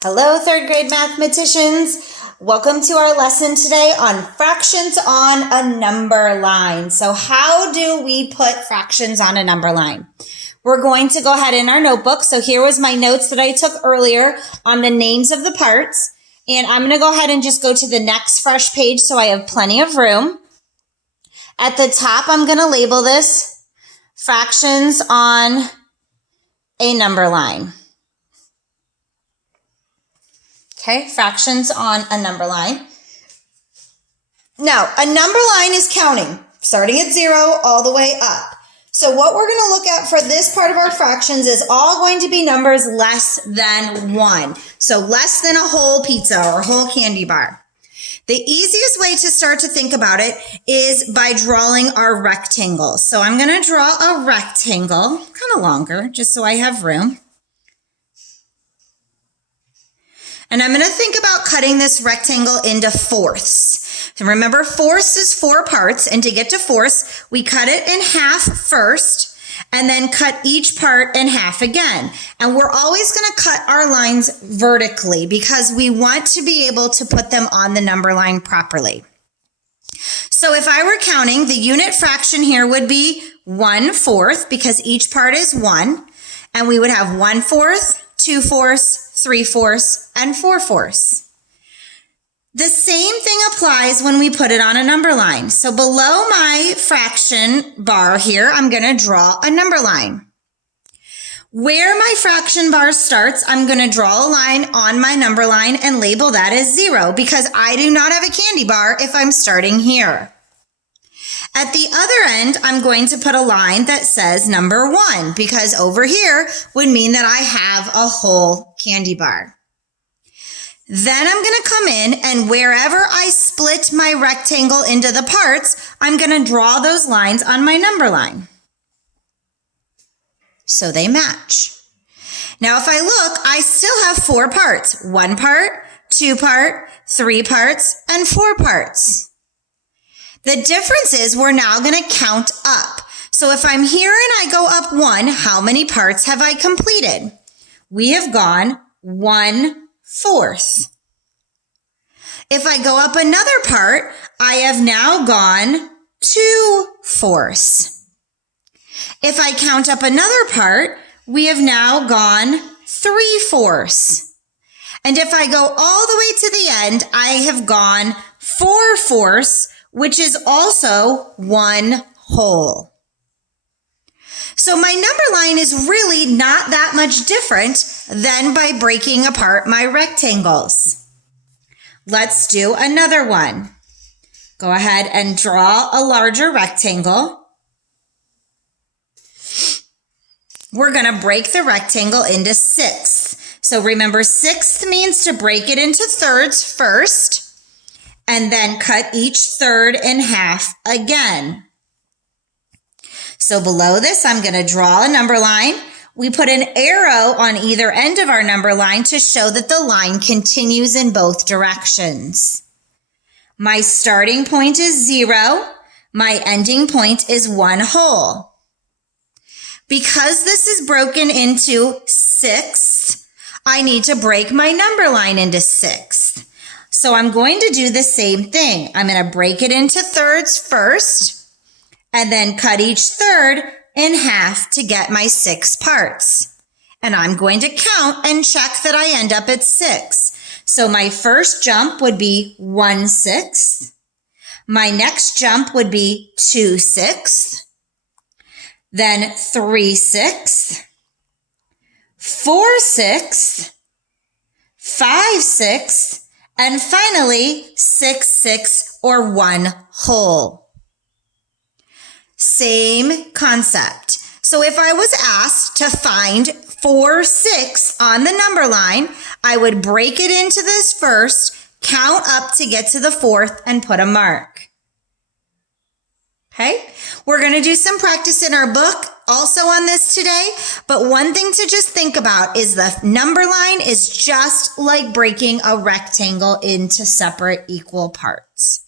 Hello, third grade mathematicians. Welcome to our lesson today on fractions on a number line. So how do we put fractions on a number line? We're going to go ahead in our notebook. So here was my notes that I took earlier on the names of the parts. And I'm going to go ahead and just go to the next fresh page so I have plenty of room. At the top, I'm going to label this fractions on a number line. Okay, fractions on a number line. Now, a number line is counting, starting at 0 all the way up. So what we're going to look at for this part of our fractions is all going to be numbers less than 1. So less than a whole pizza or a whole candy bar. The easiest way to start to think about it is by drawing our rectangles. So I'm going to draw a rectangle, kind of longer, just so I have room. And I'm going to think about cutting this rectangle into fourths. So remember, fourths is 4 parts, and to get to fourths, we cut it in half first, and then cut each part in half again. And we're always going to cut our lines vertically because we want to be able to put them on the number line properly. So if I were counting, the unit fraction here would be 1/4 because each part is 1, and we would have 1/4, 2/4, 3/4, and 4/4. The same thing applies when we put it on a number line. So below my fraction bar here, I'm going to draw a number line. Where my fraction bar starts, I'm going to draw a line on my number line and label that as 0 because I do not have a candy bar if I'm starting here. At the other end, I'm going to put a line that says number 1 because over here would mean that I have a whole candy bar. Then I'm going to come in and wherever I split my rectangle into the parts, I'm going to draw those lines on my number line. So they match. Now if I look, I still have 4 parts. 1 part, 2 part, 3 parts, and 4 parts. The difference is we're now going to count up. So if I'm here and I go up 1, how many parts have I completed? We have gone 1/4. If I go up another part, I have now gone 2/4. If I count up another part, we have now gone 3/4. And if I go all the way to the end, I have gone 4/4, which is also 1 whole. So my number line is really not that much different than by breaking apart my rectangles. Let's do another one. Go ahead and draw a larger rectangle. We're going to break the rectangle into 6. So remember, 6 means to break it into thirds first, and then cut each third in half again. So below this, I'm going to draw a number line. We put an arrow on either end of our number line to show that the line continues in both directions. My starting point is 0. My ending point is 1 whole. Because this is broken into 6, I need to break my number line into 6. So I'm going to do the same thing. I'm going to break it into thirds first, and then cut each third in half to get my 6 parts. And I'm going to count and check that I end up at 6. So my first jump would be 1/6. My next jump would be 2/6. Then 3/6. 4/6. 5/6. And finally, 6/6 or 1 whole. Same concept. So if I was asked to find 4/6 on the number line, I would break it into this first, count up to get to the 4th, and put a mark. Okay? We're going to do some practice in our book also on this today, but one thing to just think about is the number line is just like breaking a rectangle into separate equal parts.